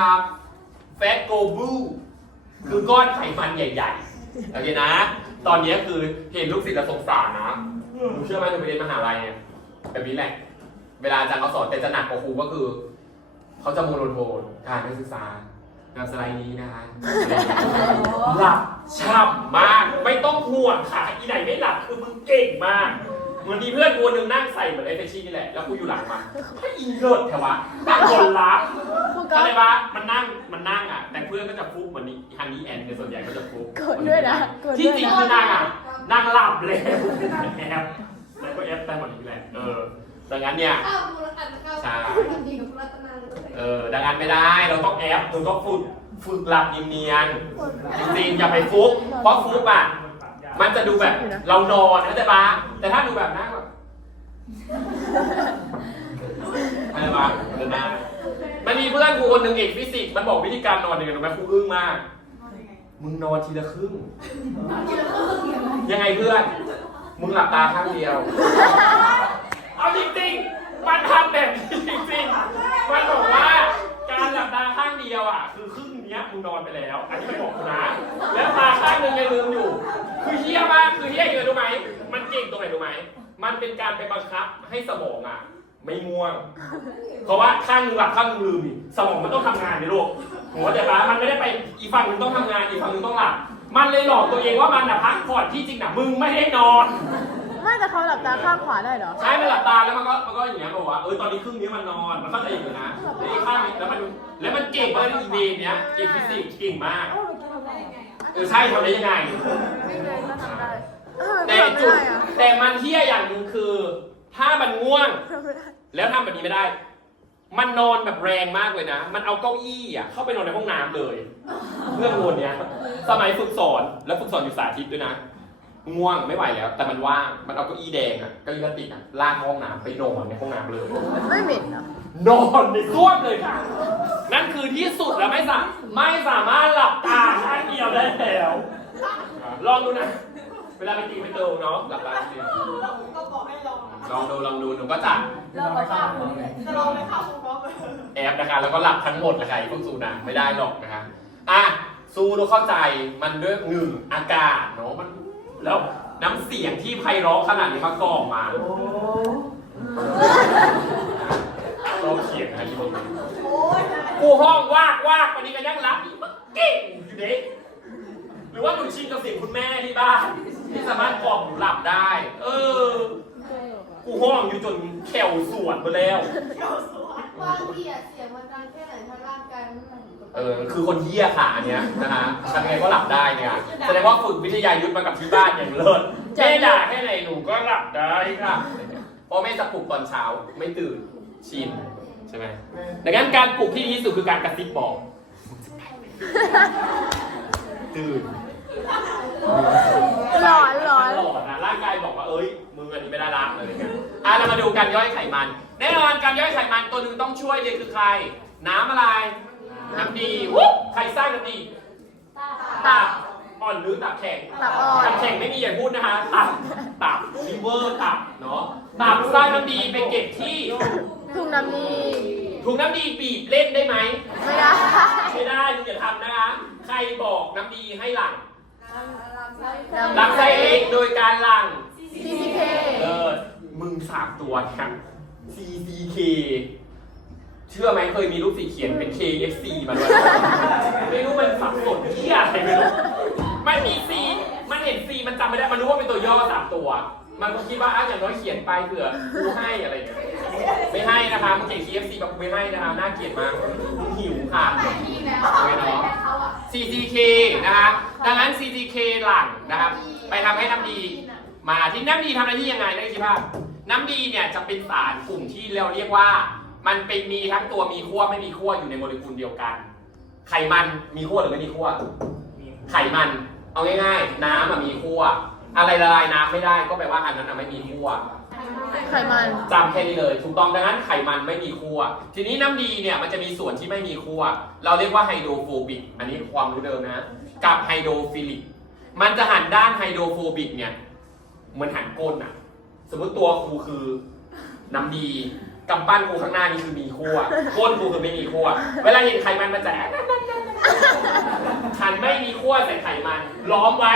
ครับแฟตโกบูคือก้อนไขมันใหญ่ๆโอเคนะ ตอนนี้คือเห็นลูกศิษย์แล้วสงสารนะหนูเชื่อไหมหนูไปเรียนมหาลัยเนี่ยแบบนี้แหละ เวลาอาจารย์เขาสอนแต่จะหนักกว่าครูก็คือ เขาจะโมโนโทนการนักศึกษาแบบสไลด์นี้นะคะหลับช่ำมาก ไม่ต้องห่วงค่ะอีไหนไม่หลับคือมึงเก่งมากเห มือนมีเพื่อนกูคนหนึงนั่งใส่เหมือนไอ้เฟชชี่นี่แหละ แล้วกูอยู่หลังมันให้อีเลิศแถวะตั้งคนรับครูก็เข้าใจปะมันนั่ง มันนั่งอะ แต่เพื่อนก็จะฟุกเหมือนนี้ฮันนี่แอนเนี่ยส่วนใหญ่ก็จะฟุกกดด้วยนะกดที่ด้วยจริงนะคือนางอะนางหลับเลยแอบแล้วก็แอบไปหมดนี้แหละ เออ ดังนั้นเนี่ย ข้าวมูลค่าข้าวใช่มันดีกับรัตนาเลยเออ ดังนั้นไม่ได้ เราต้องแอบเราต้องฝึก ฝึกหลับเนียนๆจริงๆอย่าไปฟุก เพราะฟุกอะ มันจะดูแบบเรานอนเข้าใจปะแต่ถ้าดูแบบนั่งแบบอะไรวะเดินหน้ามันมีเพื่อนกูคนหนึ่งเอกฟิสิกส์มันบอกวิธีการนอนยังไงรู้ไหมกูอึ้งมาก มึงนอนทีละครึ่ง ยังไงเพื่อน มึงหลับตาข้างเดียว คับให้สมองอะ ไม่ง่วง เพราะว่าข้างหนึงหลับข้างหนึงลืมนี่สมองมันต้องทำงานในโลกหัวแต่ปะมันไม่ได้ไปอีกฝั่งหนึงต้องทำงานอีกฝั่งหนึงต้องหลับมันเลยหลอกตัวเองว่ามันน่ะพักผ่อนที่จริงน่ะมึงไม่ได้นอนไม่แต่เขาหลับตาข้างขวาได้เหรอใช่มันหลับตาแล้วมันก็มันก็อย่างเงี้ยบอกว่าเออตอนนี้ครึ่งนี้มันนอนมันเข้าใจอยู่นะแล้วอีกข้างนี้แล้วมันแล้วมันเก่งมากในอีเวนเนี้ยเก่งฟิสิกส์เก่งมากได้ยังไงอะเออใช่ทำได้ยังไงไม่เลยก็ทำได้เออแต่ทำไม่จุดได้อะแต่มันเที่ยอย่างหนึ่งคือ ถ้ามันง่วงทำไม่ได้แล้วทำแบบนี้ไม่ได้ มันนอนแบบแรงมากเลยนะ มันเอาเก้าอี้อะเข้าไปนอนในห้องน้ำเลยเพื่อนคนเนี้ย สมัยฝึกสอนแล้วฝึกสอนอยู่สาธิตด้วยนะ ง่วงไม่ไหวแล้ว แต่มันว่าง มันเอาเก้าอี้แดงอะเก้าอี้พลาสติกอะลากเข้าห้องน้ำไปนอนในห้องน้ำเลย ไม่เหม็นเหรอ นอนในส้วมเลยค่ะ นั่นคือที่สุดแล้วไม่สาไม่สามารถหลับตาข้างเดียวได้แล้ว ลองดูนะ เวลาไปตีไปเติมเนาะหลับตาข้างเดียวก็บอกให้ลองลองดูลองดูหนูก็จะเราไปข้าวจะลองไปข้าวคุณน้องเลยแอบนะคะแล้วก็หลับทั้งหมดเลยค่ะพวกซูนะไม่ได้หรอกนะคะอะซูเราเข้าใจมันด้วยหนึ่งอากาศเนาะมันแล้วน้ำเสียงที่ไพเราะขนาดนี้มากรองมาเราเขียนอะไรบ้างโอ้ยกูห้องวากวากวันนี้ก็ยังรับอีกมันเก่งอยู่เด็กหรือว่าหนูชินกับเสียงคุณแม่ที่บ้าน ที่สามารถกล่อมหนูหลับได้ เออ กูห้องอยู่จนแขวสวนไปแล้ว บางทีอะเสียงมันดังแค่ไหนถ้าร่างกายมันเออ คือคนเหี้ยขาอันเนี้ยนะฮะทำยังไงก็หลับได้เนี่ยแสดงว่าฝึกวิทยายุทธมากับที่บ้านอย่างเลิศแม่ด่าแค่ไหนหนูก็หลับได้ค่ะเพราะแม่จะปลุกตอนเช้าไม่ตื่นชินใช่ไหมดังนั้นการปลุกที่ดีที่สุดคือการกระซิบบอกตื่น หลอนหลอน หลอนนะร่างกายบอกว่าเอ้ยมึงอันนี้ไม่ได้ละอะไรเงี้ยอะเรามาดูการย่อยไขมัน แน่นอนการย่อยไขมันตัวหนึ่งต้องช่วยเลยคือใคร น้ำอะไร น้ำดีวุ๊บใครสร้างน้ำดีตับอ่อนหรือตับแข็งตับอ่อน ตับแข็งไม่มีอย่าพูดนะคะตับตับลิเวอร์ตับเนาะตับสร้างน้ำดีไปเก็บที่ทุ่งน้ำนีถุงน้ำดีบีบเล่นได้ไหมไม่ได้ ไม่ได้คุณอย่าทำนะคะ ใครบอกน้ำดีให้หลัง น้ำ ลำไส้เล็กโดยการหลัง CCK เออมึงสาม ตัวเนี่ย CCK เชื่อไหมเคยมีลูกสีเขียนเป็น KFC มาด้วย ไม่รู้มันสับสนที่อะไรไม่รู้มันมี C มันเห็น C มันจำไม่ได้ มันรู้ว่าเป็นตัวย่อสามตัว มันก็คิดว่าอะอย่างน้อยเขียนไปเผื่อกูให้อะไรอย่างเงี้ยไม่ให้นะคะมึงเขียน KFC แบบกูไม่ให้นะคะน่าเกลียดมากมึงหิวค่ะแต่ดีแล้วแต่เขาอะ CCK นะคะดังนั้น CCK หลังนะครับ ไปทำให้น้ำดี มาที่น้ำดีทำหน้าที่ยังไงได้คิดภาพ น้ำดีเนี่ยจะเป็นสารกลุ่มที่เราเรียกว่า มันเป็นมีทั้งตัวมีขั้วไม่มีขั้วอยู่ในโมเลกุลเดียวกัน ไขมันมีขั้วหรือไม่มีขั้วไขมัน เอาง่ายๆ น้ำอะมีขั้วอะไรละลายน้ำไม่ได้ก็แปลว่าอันนั้นอะไม่มีขั้วไขมันจำแค่นี้เลย ถูกต้องดังนั้นไขมันไม่มีขั้วทีนี้น้ำดีเนี่ยมันจะมีส่วนที่ไม่มีขั้วเราเรียกว่าไฮโดรโฟบิก อันนี้ความรู้เดิมนะ กับไฮโดรฟิลิก มันจะหันด้านไฮโดรโฟบิกเนี่ยเหมือนหันก้นอะ สมมติตัวครูคือน้ำดีกำปั้นกูข้างหน้านี่คือมีขั้วก้นกูคือไม่มีขั้วเวลาเห็นไขมันมันจะขันไม่มีขั้วใส่ไขมัน ล้อมไว้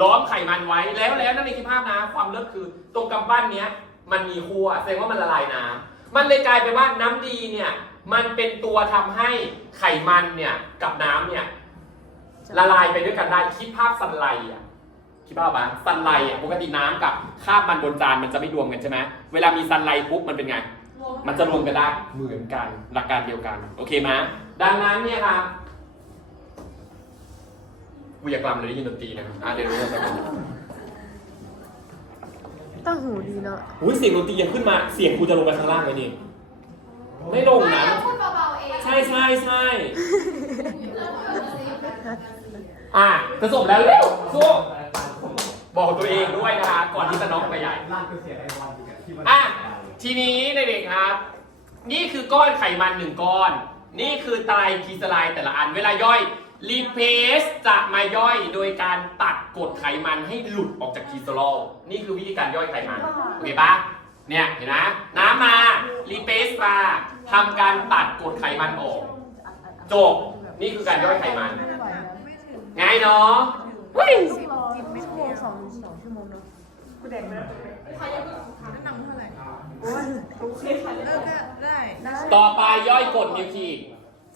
ล้อมไขมันไว้แล้วแล้วนั่นในคิดภาพนะ ความเลิศคือ ตรงกำปั้นเนี้ย มันมีขั้วแสดงว่ามันละลายน้ำมันเลยกลายเป็นว่าน้ำดีเนี่ย มันเป็นตัวทำให้ไขมันเนี่ยกับน้ำเนี่ยละลายไปด้วยกันได้คิดภาพสันไลอะ คิดภาพปะสันไลอะปกติน้ำกับคราบมันบนจานมันจะไม่รวมกันใช่ไหมเวลามีสันไลปุ๊บมันเป็นไงมันจะรวมกันได้เหมือนกันหลักการเดียวกัน โอเคไหมดังนั้นเนี่ยครับกูอยากกลับเลยได้ยินดนตรีนะครับอะเดี๋ยวรู้กันไปก่อนตั้งหูดีเนาะอุ้ยเสียงดนตรียังขึ้นมา เสียงกูจะลงไปข้างล่างไหมนี่ ไม่ลงนะพูดเบาๆเองใช่ใช่ใช่อะจะจบแล้วเร็วสู้ บอกตัวเองด้วยนะคะก่อนที่จะน้องไปใหญ่ลากไปเสียไอบอลอีกอะที่มันอะ ทีนี้เด็กๆครับ นี่คือก้อนไขมันหนึ่งก้อน นี่คือไตรกลีเซอไรด์แต่ละอันเวลาย่อยรีเพสจะมาย่อยโดยการตัดกรดไขมันให้หลุดออกจากคลีเซอรอลนี่คือวิธีการย่อยไขมันโอเคปะเนี่ยเห็นนะ น้ำมารีเพสมาทำการตัดกรดไขมันออก จบนี่คือการย่อยไขมัน ง่ายเนาะเฮ้ย เออก็ได้ต่อไปย่อยกรดนิวคลีอิก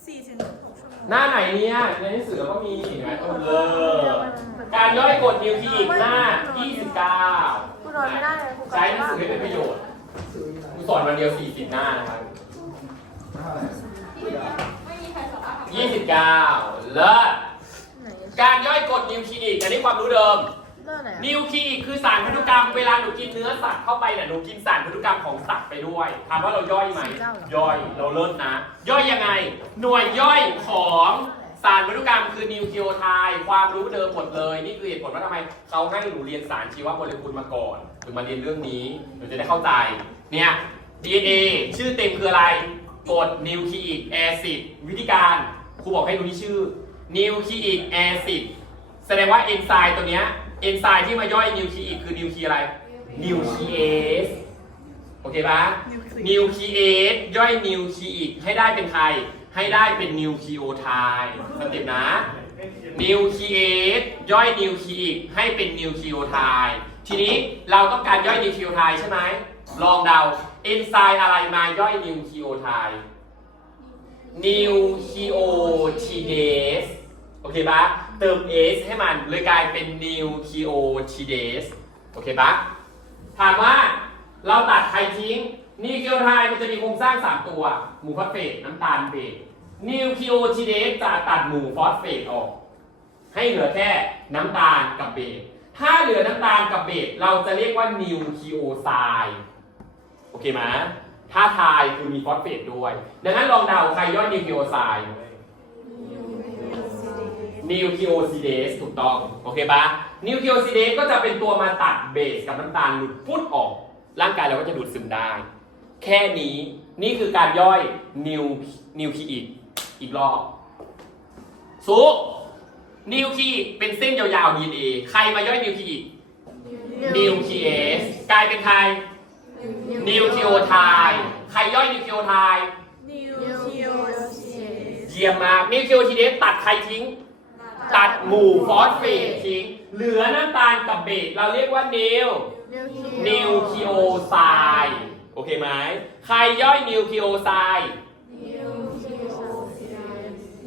สี่ถึงหกชั่วโมงหน้าไหนเนี่ยในหนังสือก็มีเห็นไหมเออการย่อยกรดนิวคลีอิกหน้า 29กูนอนไม่ได้เลยกูใช้หนังสือให้เป็นประโยชน์กูสอนวันเดียว 40 หน้านะครับ ไม่มีใครสามารถทำ 29 เลิศไหนการย่อยกรดนิวคลีอิกอันนี้ความรู้เดิม เลิกไหนอะนิวคลีอิกคือสารพันธุกรรมเวลาหนูกินเนื้อสัตว์เข้าไปเนี่ยหนูกินสารพันธุกรรมของสัตว์ไปด้วยถามว่าเราย่อยไหมย่อยเราเลิศนะ ย่อยยังไง หน่วยย่อยของสารพันธุกรรมคือนิวคลีโอไทด์ความรู้เดิมหมดเลยนี่คือเหตุผลว่าทำไมเขาให้หนูเรียนสารชีวโมเลกุลมาก่อนถึงมาเรียนเรื่องนี้หนูจะได้เข้าใจเนี่ย DNA ชื่อเต็มคืออะไรกรดนิวคลีอิกแอซิดวิธีการครูบอกให้ดูที่ชื่อนิวคลีอิกแอซิดแสดงว่าเอนไซม์ตัวเนี้ย เอนไซม์ที่มาย่อยนิวคลีอิกคือนิวคลีอะไร นิวคลีเอสโอเคปะนิวคลีเอสย่อยนิวคลีอิกให้ได้เป็นใคร ให้ได้เป็นนิวคลีโอไทด์สเต็ปนะ นิวคลีเอสย่อยนิวคลีอิกให้เป็นนิวคลีโอไทด์ทีนี้เราต้องการย่อยนิวคลีโอไทด์ใช่ไหม ลองเดา เอนไซม์อะไรมาย่อยนิวคลีโอไทด์นิวคลีโอทีเดส โอเคปะเติม s ให้มันเลยกลายเป็นนิวคลีโอทีเดสโอเคปะถามว่าเราตัดใครทิ้งนิวคลีโอไทมันจะมีโครงสร้าง 3 ตัว หมู่ฟอสเฟตน้ำตาลเบสนิวคลีโอทีเดสจะตัดหมู่ฟอสเฟตออก ให้เหลือแค่น้ำตาลกับเบสถ้าเหลือน้ำตาลกับเบสเราจะเรียกว่านิวคลีโอไซโอเคไหมถ้าทายคือมีฟอสเฟตด้วย ดังนั้นลองเดาใครย่อยนิวคลีโอไซ นิวคลีโอซิเดสถูกต้อง โอเคปะนิวคลีโอซิเดสก็จะเป็นตัวมาตัดเบสกับน้ำตาลหลุดพุดออก ร่างกายเราก็จะดูดซึมได้ แค่นี้นี่คือการย่อยนิวนิวคลีอิกอีกรอบสุนิวคลีอิกเป็นเส้นยาวๆ DNA ใครมาย่อยนิวคลีอิกนิวคลีเอสกลายเป็นใครนิวคลีโอไทด์ใครย่อยนิวคลีโอไทด์นิวคลีโอซีเอสเยี่ยมมากนิวคลีโอทีเดสตัดใครทิ้ง ตัดหมู่ฟอสเฟตทิ้ง เหลือน้ำตาลกับเบสเราเรียกว่านิวนิวคลีโอไซด์โอเคไหมใครย่อยนิวคลีโอไซด์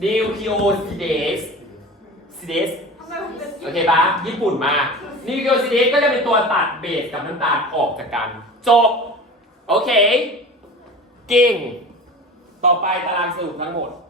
นิวคลีโอซิเดสซิเดสทำไมผมจะโอเคปะญี่ปุ่นมานิวคลีโอซิเดสก็จะเป็นตัวตัดเบสกับน้ำตาลออกจากกัน จบ โอเค เก่ง ต่อไปตารางสรุปทั้งหมดโอ้